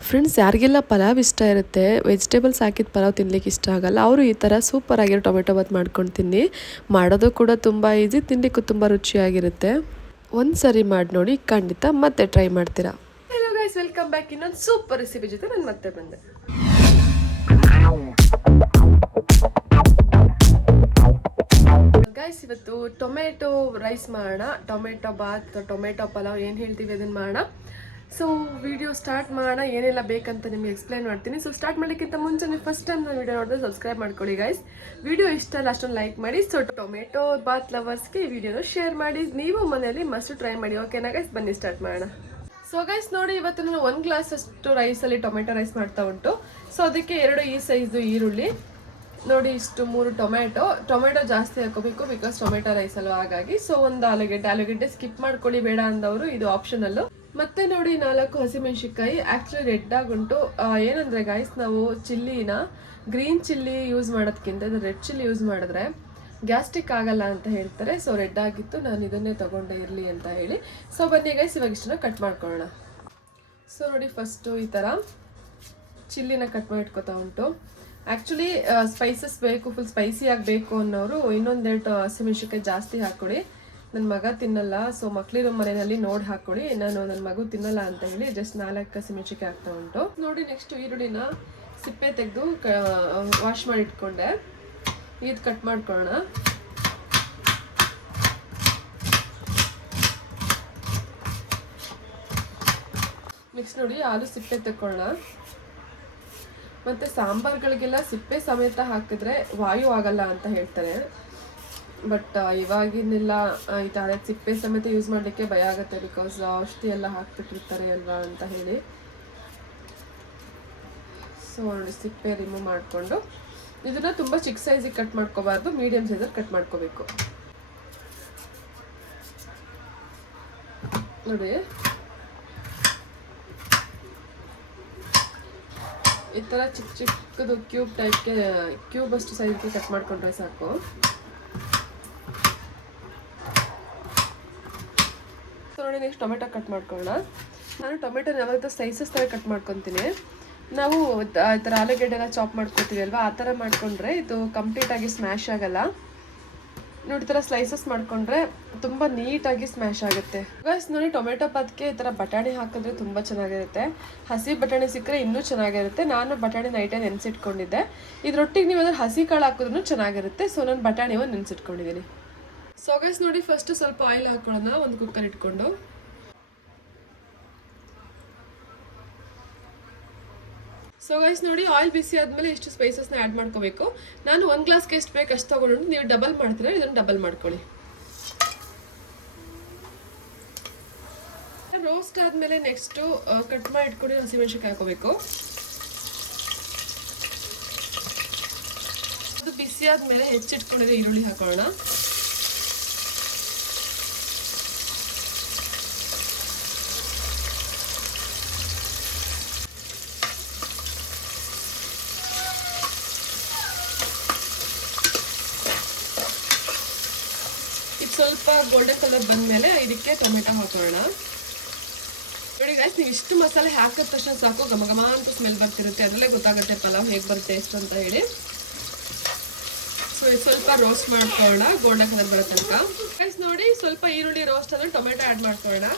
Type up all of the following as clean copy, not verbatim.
Friends, ಯಾರಿಗೆಲ್ಲ ಪಲಾವ್ ಇಷ್ಟ ಇರುತ್ತೆ, ವೆಜಿಟೇಬಲ್ಸ್ ಹಾಕಿದ ಪಲಾವ್ ತಿನ್ಲಿಕ್ಕೆ ಇಷ್ಟ ಆಗಲ್ಲ, ಅವರು ಈ ಥರ ಸೂಪರ್ ಆಗಿರೋ ಟೊಮೆಟೊ ಬಾತ್ ಮಾಡ್ಕೊಂಡು ತಿನ್ನಿ. ಮಾಡೋದು ಕೂಡ ತುಂಬ ಈಸಿ, ತಿನ್ನಲಿಕ್ಕೂ ತುಂಬ ರುಚಿಯಾಗಿರುತ್ತೆ. ಒಂದು ಸರಿ ಮಾಡಿ ನೋಡಿ, ಖಂಡಿತ ಮತ್ತೆ ಟ್ರೈ ಮಾಡ್ತೀರಾ. Hello guys, welcome back. ಇನ್ನೊಂದು ಸೂಪರ್ ರೆಸಿಪಿ ಜೊತೆ ನಾನು ಮತ್ತೆ ಬಂದೆ. ಗೈಸ್, ಇವತ್ತು ಟೊಮೆಟೊ ರೈಸ್ ಮಾಡೋಣ, ಟೊಮೆಟೊ ಬಾತ್, ಟೊಮೆಟೊ ಪಲಾವ್ ಏನು ಹೇಳ್ತೀವಿ ಅದನ್ನು ಮಾಡೋಣ. ಸೊ ವಿಡಿಯೋ ಸ್ಟಾರ್ಟ್ ಮಾಡೋಣ. ಏನೆಲ್ಲ ಬೇಕಂತ ನಿಮಗೆ ಎಕ್ಸ್ಪ್ಲೈನ್ ಮಾಡ್ತೀನಿ. ಸೊ ಸ್ಟಾರ್ಟ್ ಮಾಡೋಕ್ಕಿಂತ ಮುಂಚೆ ನೀವು ಫಸ್ಟ್ ಟೈಮ್ ನಾನು ವಿಡಿಯೋ ನೋಡಿದ್ರೆ ಸಬ್ಸ್ಕ್ರೈಬ್ ಮಾಡ್ಕೊಳ್ಳಿ ಗೈಸ್. ವಿಡಿಯೋ ಇಷ್ಟ ಅಲ್ಲ ಅಷ್ಟೊಂದು ಲೈಕ್ ಮಾಡಿ. ಸೊ ಟೊಮೆಟೊ ಬಾತ್ ಲವರ್ಸ್ಗೆ ಈ ವಿಡಿಯೋನ ಶೇರ್ ಮಾಡಿ, ನೀವು ಮನೆಯಲ್ಲಿ ಮಸ್ಟ್ ಟ್ರೈ ಮಾಡಿ. ಓಕೆನಾ ಗೈಸ್, ಬನ್ನಿ ಸ್ಟಾರ್ಟ್ ಮಾಡೋಣ. ಸೊ ಗೈಸ್ ನೋಡಿ, ಇವತ್ತು ನಾನು 1 ಗ್ಲಾಸ್ ಅಷ್ಟು ರೈಸಲ್ಲಿ ಟೊಮೆಟೊ ರೈಸ್ ಮಾಡ್ತಾ ಉಂಟು. ಸೊ ಅದಕ್ಕೆ 2 ಈ ಸೈಜು ಈರುಳ್ಳಿ ನೋಡಿ, ಇಷ್ಟು 3 ಟೊಮೆಟೊ ಜಾಸ್ತಿ ಹಾಕೋಬೇಕು, ಬಿಕಾಸ್ ಟೊಮೆಟೊ ರೈಸ್ ಅಲ್ವಾ, ಹಾಗಾಗಿ. ಸೊ ಒಂದು ಆಲೂಗೆಡ್ಡೆ ಸ್ಕಿಪ್ ಮಾಡ್ಕೊಳ್ಳಿ, ಬೇಡ ಅಂದವರು, ಇದು ಆಪ್ಷನಲ್ಲು. ಮತ್ತೆ ನೋಡಿ 4 ಹಸಿಮೆಣಸಿನ್ಕಾಯಿ. ಆ್ಯಕ್ಚುಲಿ ರೆಡ್ ಆಗುಂಟು. ಏನಂದರೆ ಗೈಸ್, ನಾವು ಚಿಲ್ಲಿನ ಗ್ರೀನ್ ಚಿಲ್ಲಿ ಯೂಸ್ ಮಾಡೋದಕ್ಕಿಂತ ಇದು ರೆಡ್ ಚಿಲ್ಲಿ ಯೂಸ್ ಮಾಡಿದ್ರೆ ಗ್ಯಾಸ್ಟ್ರಿಕ್ ಆಗಲ್ಲ ಅಂತ ಹೇಳ್ತಾರೆ. ಸೊ ರೆಡ್ ಆಗಿತ್ತು, ನಾನು ಇದನ್ನೇ ತೊಗೊಂಡೆ ಇರಲಿ ಅಂತ ಹೇಳಿ. ಸೊ ಬನ್ನಿ ಗೈಸ್, ಇವಾಗ ಇಷ್ಟನ್ನ ಕಟ್ ಮಾಡ್ಕೊಳ್ಳೋಣ. ಸೊ ನೋಡಿ, ಫಸ್ಟು ಈ ಥರ ಚಿಲ್ಲಿನ ಕಟ್ ಮಾಡಿ ಇಟ್ಕೊತಾ ಉಂಟು. ಆ್ಯಕ್ಚುಲಿ ಸ್ಪೈಸಸ್ ಬೇಕು, ಫುಲ್ ಸ್ಪೈಸಿ ಆಗಬೇಕು ಅನ್ನೋರು ಇನ್ನೊಂದೆರಡು ಹಸಿಮೆಣಸಿನ್ಕಾಯಿ ಜಾಸ್ತಿ ಹಾಕ್ಕೊಡಿ. ನನ್ನ ಮಗ ತಿನ್ನಲ್ಲ, ಸೊ ಮಕ್ಳಿರೋ ಮನೆಯಲ್ಲಿ ನೋಡಿ ಹಾಕ್ಕೊಡಿ. ನಾನು ನನ್ನ ಮಗು ತಿನ್ನಲ್ಲ ಅಂತ ಹೇಳಿ ಜಸ್ಟ್ 4 ಹಸಿಮೆಣಸಿನ್ಕಾಯಿ ಆಗ್ತಾ ಉಂಟು. ನೋಡಿ, ನೆಕ್ಸ್ಟ್ ಈರುಳ್ಳಿನ ಸಿಪ್ಪೆ ತೆಗೆದು ವಾಶ್ ಮಾಡಿ ಇಟ್ಕೊಂಡೆ. ಇದು ಕಟ್ ಮಾಡ್ಕೊಳ್ಳೋಣ. ನೆಕ್ಸ್ಟ್ ನೋಡಿ, ಆಲೂ ಸಿಪ್ಪೆ ತಗೊಳ್ಳೋಣ. ಮತ್ತು ಸಾಂಬಾರುಗಳಿಗೆಲ್ಲ ಸಿಪ್ಪೆ ಸಮೇತ ಹಾಕಿದ್ರೆ ವಾಯು ಆಗಲ್ಲ ಅಂತ ಹೇಳ್ತಾರೆ. ಬಟ್ ಇವಾಗಿನೆಲ್ಲ ಈ ಥರ ಸಿಪ್ಪೆ ಸಮೇತ ಯೂಸ್ ಮಾಡಲಿಕ್ಕೆ ಭಯ ಆಗುತ್ತೆ, ಬಿಕಾಸ್ ಔಷಧಿ ಎಲ್ಲ ಹಾಕ್ಬಿಟ್ಟಿರ್ತಾರೆ ಅಲ್ವಾ ಅಂತ ಹೇಳಿ. ಸೊ ನೋಡಿ, ಸಿಪ್ಪೆ ರಿಮೂವ್ ಮಾಡಿಕೊಂಡು ಇದನ್ನು ತುಂಬ ಚಿಕ್ಕ ಸೈಜಿಗೆ ಕಟ್ ಮಾಡ್ಕೋಬಾರ್ದು, ಮೀಡಿಯಮ್ ಸೈಜಲ್ಲಿ ಕಟ್ ಮಾಡ್ಕೋಬೇಕು. ನೋಡಿ, ಈ ಥರ ಚಿಕ್ಕದು ಕ್ಯೂಬ್ ಅಷ್ಟು ಸೈಜ್ಗೆ ಕಟ್ ಮಾಡ್ಕೊಂಡ್ರೆ ಸಾಕು. ನೋಡಿ, ನೆಕ್ಸ್ಟ್ ಟೊಮೆಟೊ ಕಟ್ ಮಾಡ್ಕೊಳ್ಳೋಣ. ನಾನು ಟೊಮೆಟೊನ ಯಾವಾಗ ಸ್ಲೈಸಸ್ ಥರ ಕಟ್ ಮಾಡ್ಕೊತೀನಿ. ನಾವು ಈ ಥರ ಆಲೂಗೆಡ್ಡೆನ ಚಾಪ್ ಮಾಡ್ಕೊತೀವಿ ಅಲ್ವಾ, ಆ ಥರ ಮಾಡಿಕೊಂಡ್ರೆ ಇದು ಕಂಪ್ಲೀಟಾಗಿ ಸ್ಮ್ಯಾಶ್ ಆಗಲ್ಲ. ನೋಡಿ, ಈ ಥರ ಸ್ಲೈಸಸ್ ಮಾಡಿಕೊಂಡ್ರೆ ತುಂಬ ನೀಟಾಗಿ ಸ್ಮ್ಯಾಶ್ ಆಗುತ್ತೆ. ಗೈಸ್ ನೋಡಿ, ಟೊಮೆಟೊ ಬಾತ್ಗೆ ಈ ಥರ ಬಟಾಣಿ ಹಾಕಿದ್ರೆ ತುಂಬ ಚೆನ್ನಾಗಿರುತ್ತೆ. ಹಸಿ ಬಟಾಣಿ ಸಿಕ್ಕರೆ ಇನ್ನೂ ಚೆನ್ನಾಗಿರುತ್ತೆ. ನಾನು ಬಟಾಣಿ ನೈಟೇ ನೆನೆಸಿಟ್ಕೊಂಡಿದ್ದೆ. ಇದ್ರೊಟ್ಟಿಗೆ ನೀವು ಅದ್ರ ಹಸಿ ಕಾಳು ಹಾಕಿದ್ರೂ ಚೆನ್ನಾಗಿರುತ್ತೆ. ಸೊ ನಾನು ಬಟಾಣಿ ಒಂದು ನೆನೆಸಿಟ್ಕೊಂಡಿದ್ದೀನಿ. ಸೊ ಗೈಸ್ ನೋಡಿ, ಫಸ್ಟ್ ಸ್ವಲ್ಪ ಆಯಿಲ್ ಹಾಕೊಳ್ಳೋಣ, ಒಂದು ಕುಕ್ಕರ್ ಇಟ್ಕೊಂಡು. ಸೊ ಗೈಸ್ ನೋಡಿ, ಆಯಿಲ್ ಬಿಸಿ ಆದಮೇಲೆ ಇಷ್ಟು ಸ್ಪೈಸಸ್ನ ಆ್ಯಡ್ ಮಾಡ್ಕೋಬೇಕು. ನಾನು 1 ಗ್ಲಾಸ್ಗೆ ಎಷ್ಟು ಬೇಕು ಅಷ್ಟು ತೊಗೊಂಡು, ನೀವು ಡಬಲ್ ಮಾಡ್ತೀರಾ ಇದನ್ನು ಡಬಲ್ ಮಾಡ್ಕೊಳ್ಳಿ. ರೋಸ್ಟ್ ಆದಮೇಲೆ ನೆಕ್ಸ್ಟು ಕಟ್ ಮಾಡಿ ಇಟ್ಕೊಂಡು ಹಸಿಮೆಣಸಿನ್ಕಾಯಿ ಹಾಕೋಬೇಕು. ಅದು ಬಿಸಿ ಆದಮೇಲೆ ಹೆಚ್ಚಿಟ್ಕೊಂಡಿರೋ ಈರುಳ್ಳಿ ಹಾಕೊಳ್ಳೋಣ. ಸ್ವಲ್ಪ ಗೋಲ್ಡನ್ ಕಲರ್ ಬಂದಮೇಲೆ ಇದಕ್ಕೆ ಟೊಮೆಟೊ ಹಾಕೋಣ. ನೋಡಿ ಗೈಸ್, ನೀವು ಇಷ್ಟು ಮಸಾಲೆ ಹಾಕಿದ ತಕ್ಷಣ ಸಾಕು, ಘಮ ಘಮ ಅಂತ ಸ್ಮೆಲ್ ಬರ್ತಿರುತ್ತೆ. ಅದರಲ್ಲೇ ಗೊತ್ತಾಗುತ್ತೆ ಪಲಾವ್ ಹೇಗೆ ಬರುತ್ತೆ ಎಷ್ಟು ಅಂತ ಹೇಳಿ. ಸೊ ಇದು ಸ್ವಲ್ಪ ರೋಸ್ಟ್ ಮಾಡ್ಕೊಳ್ಳೋಣ, ಗೋಲ್ಡನ್ ಕಲರ್ ಬರೋ ತನಕ. ಗೈಸ್ ನೋಡಿ, ಸ್ವಲ್ಪ ಈರುಳ್ಳಿ ರೋಸ್ಟ್ ಆದರೆ ಟೊಮೆಟೊ ಆ್ಯಡ್ ಮಾಡ್ಕೊಳ್ಳೋಣ.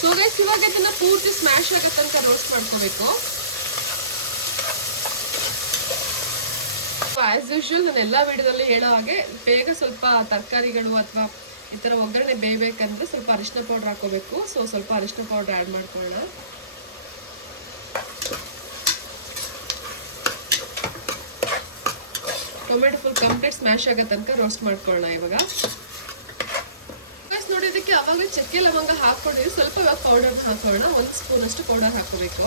ಸೊ ಗೈಸ್, ಇವಾಗ ಇದನ್ನು ಪೂರ್ತಿ ಸ್ಮ್ಯಾಶ್ ಆಗೋ ತನಕ ರೋಸ್ಟ್ ಮಾಡ್ಕೋಬೇಕು. ಆ್ಯಸ್ ಯೂಶುವಲ್ ನಾನು ಎಲ್ಲ ವಿಡಿಯೋದಲ್ಲಿ ಹೇಳೋ ಹಾಗೆ ಬೇಗ ಸ್ವಲ್ಪ ತರಕಾರಿಗಳು ಅಥವಾ ಈ ಥರ ಒಗ್ಗರಣೆ ಬೇಯಬೇಕಂದ್ರೆ ಸ್ವಲ್ಪ ಅರಿಶಿನ ಪೌಡ್ರ್ ಹಾಕೋಬೇಕು. ಸೊ ಸ್ವಲ್ಪ ಅರಿಶಿನ ಪೌಡ್ರ್ ಆ್ಯಡ್ ಮಾಡ್ಕೊಳ್ಳೋಣ. ಟೊಮೆಟೊ ಫುಲ್ ಕಂಪ್ಲೀಟ್ ಸ್ಮ್ಯಾಶ್ ಆಗೋ ತನಕ ರೋಸ್ಟ್ ಮಾಡ್ಕೊಳ್ಳೋಣ. ಇವಾಗ ನೋಡಿ, ಇದಕ್ಕೆ ಅವಾಗ ಚಕ್ಕೆ ಲವಂಗ ಹಾಕ್ಕೊಂಡಿದ್ದು ಸ್ವಲ್ಪ ಇವಾಗ ಪೌಡರ್ನ ಹಾಕೋಣ. 1 ಸ್ಪೂನ್ ಅಷ್ಟು ಪೌಡರ್ ಹಾಕೋಬೇಕು.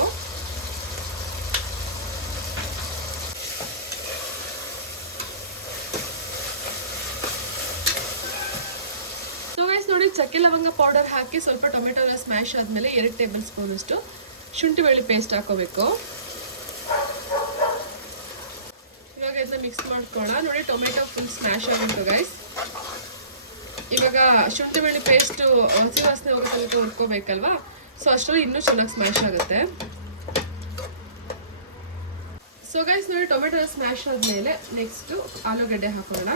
ನೋಡಿ, ಚಕ್ಕೆ ಲವಂಗ ಪೌಡರ್ ಹಾಕಿ ಸ್ವಲ್ಪ ಟೊಮೆಟೊ ಎಲ್ಲ ಸ್ಮ್ಯಾಶ್ ಆದಮೇಲೆ 2 ಟೇಬಲ್ ಸ್ಪೂನ್ ಅಷ್ಟು ಶುಂಠಿ ಬೆಳ್ಳುಳ್ಳಿ ಪೇಸ್ಟ್ ಹಾಕೋಬೇಕು. ಇವಾಗ ಇದನ್ನ ಮಿಕ್ಸ್ ಮಾಡ್ಕೊಳ್ಳೋಣ. ನೋಡಿ, ಟೊಮೆಟೊ ಫುಲ್ ಸ್ಮ್ಯಾಶ್ ಆಗಿತ್ತು ಗೈಸ್. ಇವಾಗ ಶುಂಠಿ ಬೆಳ್ಳುಳ್ಳಿ ಪೇಸ್ಟ್ ಹಸಿ ವಾಸನೆ ಹೋಗೋ ತನಕ ಹುರ್ಕೋಬೇಕಲ್ವಾ, ಸೊ ಅಷ್ಟರಲ್ಲಿ ಇನ್ನೂ ಚೆನ್ನಾಗಿ ಸ್ಮ್ಯಾಶ್ ಆಗುತ್ತೆ. ಸೊ ಗೈಸ್ ನೋಡಿ, ಟೊಮೆಟೊ ಸ್ಮ್ಯಾಶ್ ಆದಮೇಲೆ ನೆಕ್ಸ್ಟು ಆಲೂಗಡ್ಡೆ ಹಾಕೋಣ.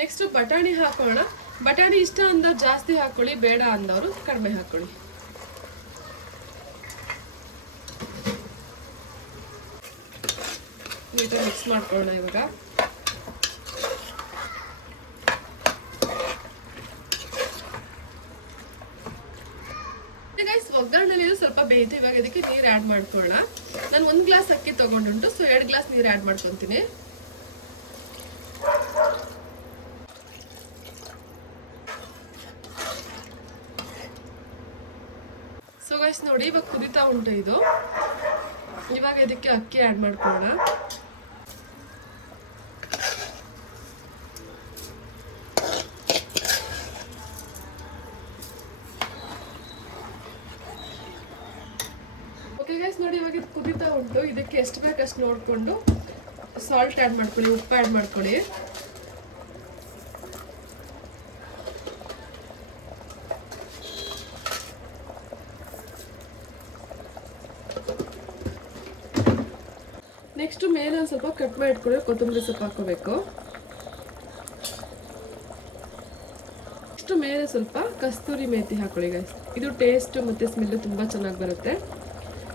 ನೆಕ್ಸ್ಟು ಬಟಾಣಿ ಹಾಕೋಣ. ಬಟಾಣಿ ಇಷ್ಟ ಅಂದವ್ರು ಜಾಸ್ತಿ ಹಾಕೊಳ್ಳಿ, ಬೇಡ ಅಂದವರು ಕಡಿಮೆ ಹಾಕೊಳ್ಳಿ. ನೀಟಾಗಿ ಮಿಕ್ಸ್ ಮಾಡ್ಕೊಳ್ಳೋಣ ಇವಾಗ. ಒಗ್ಗರಣೆಲಿ ಸ್ವಲ್ಪ ಬೇಯ್ತು. ಇವಾಗ ಇದಕ್ಕೆ ನೀರು ಆ್ಯಡ್ ಮಾಡ್ಕೊಳ್ಳೋಣ. ನಾನು 1 ಗ್ಲಾಸ್ ಅಕ್ಕಿ ತೊಗೊಂಡುಂಟು, ಸೊ 2 ಗ್ಲಾಸ್ ನೀರು ಆ್ಯಡ್ ಮಾಡ್ಕೊತೀನಿ. ಸೊ ಗೈಸ್ ನೋಡಿ, ಇವಾಗ ಕುದಿತಾ ಉಂಟು ಇದು. ಇವಾಗ ಇದಕ್ಕೆ ಅಕ್ಕಿ ಆ್ಯಡ್ ಮಾಡ್ಕೊಳ್ಳೋಣ. ನೋಡಿ, ಇವಾಗ ಇದು ಕುದಿತಾ ಉಂಟು. ಇದಕ್ಕೆ ಎಷ್ಟು ಬೇಕಷ್ಟು ನೋಡಿಕೊಂಡು ಸಾಲ್ಟ್ ಆ್ಯಡ್ ಮಾಡ್ಕೊಳ್ಳಿ, ಉಪ್ಪು ಆ್ಯಡ್ ಮಾಡ್ಕೊಳ್ಳಿ. ನೆಕ್ಸ್ಟ್ ಮೇಲೆ ಒಂದು ಸ್ವಲ್ಪ ಕಟ್ ಮಾಡಿ ಇಟ್ಕೊಳ್ಳಿ, ಕೊತ್ತಂಬರಿ ಸೊಪ್ಪು ಹಾಕೋಬೇಕು. ನೆಕ್ಸ್ಟ್ ಮೇಲೆ ಸ್ವಲ್ಪ ಕಸ್ತೂರಿ ಮೇಥಿ ಹಾಕೊಳ್ಳಿ ಗೈಸ್. ಇದು ಟೇಸ್ಟ್ ಮತ್ತು ಸ್ಮೆಲ್ ತುಂಬ ಚೆನ್ನಾಗಿ ಬರುತ್ತೆ.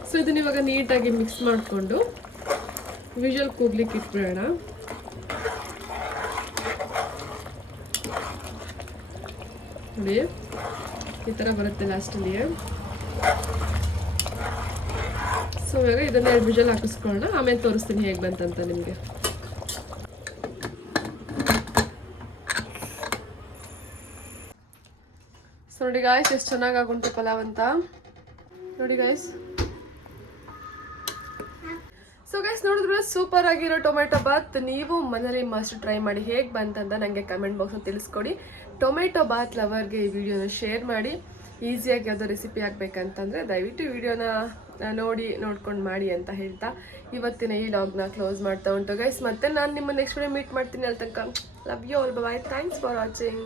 ಸೊ ಇದನ್ನ ಇವಾಗ ನೀಟಾಗಿ ಮಿಕ್ಸ್ ಮಾಡಿಕೊಂಡು ವಿಷಲ್ ಕೂಗ್ಲಿಕ್ಕೆ ಇಟ್ಬಿಡೋಣ. ನೋಡಿ, ಈ ಥರ ಬರುತ್ತೆ ಲಾಸ್ಟಲ್ಲಿ. ಸೊ ಇವಾಗ ಇದನ್ನ 2 ವಿಷಲ್ ಹಾಕಿಸ್ಕೊಳ್ಳೋಣ. ಆಮೇಲೆ ತೋರಿಸ್ತೀನಿ ಹೇಗೆ ಬಂತಂತ ನಿಮಗೆ. ಸೊ ನೋಡಿ ಗಾಯ್ಸ್, ಎಷ್ಟು ಚೆನ್ನಾಗಿ ಆಗುಂಟು ಪಲಾವ್ ಅಂತ ನೋಡಿ ಗಾಯ್ಸ್. ಸೊ ಗೈಸ್ ನೋಡಿದ್ರೆ ಸೂಪರ್ ಆಗಿರೋ ಟೊಮೆಟೊ ಬಾತ್ ನೀವು ಮನೇಲಿ ಮಸ್ಟ್ ಟ್ರೈ ಮಾಡಿ. ಹೇಗೆ ಬಂತಂತ ನನಗೆ ಕಮೆಂಟ್ ಬಾಕ್ಸಲ್ಲಿ ತಿಳಿಸ್ಕೊಡಿ. ಟೊಮೆಟೊ ಬಾತ್ ಲವರ್ಗೆ ಈ ವಿಡಿಯೋನ ಶೇರ್ ಮಾಡಿ. ಈಸಿಯಾಗಿ ಯಾವುದೋ ರೆಸಿಪಿ ಆಗಬೇಕಂತಂದರೆ ದಯವಿಟ್ಟು ವಿಡಿಯೋನ ನೋಡ್ಕೊಂಡು ಮಾಡಿ ಅಂತ ಹೇಳ್ತಾ ಇವತ್ತಿನ ಈ ಲಾಗ್ನ ಕ್ಲೋಸ್ ಮಾಡ್ತಾ ಉಂಟು ಗೈಸ್. ಮತ್ತೆ ನಾನು ನಿಮ್ಮ ನೆಕ್ಸ್ಟ್ ವಿಡಿಯೋ ಮೀಟ್ ಮಾಡ್ತೀನಿ. ಅಲ್ಲಿ ತನಕ love you all, bye. Thanks for watching.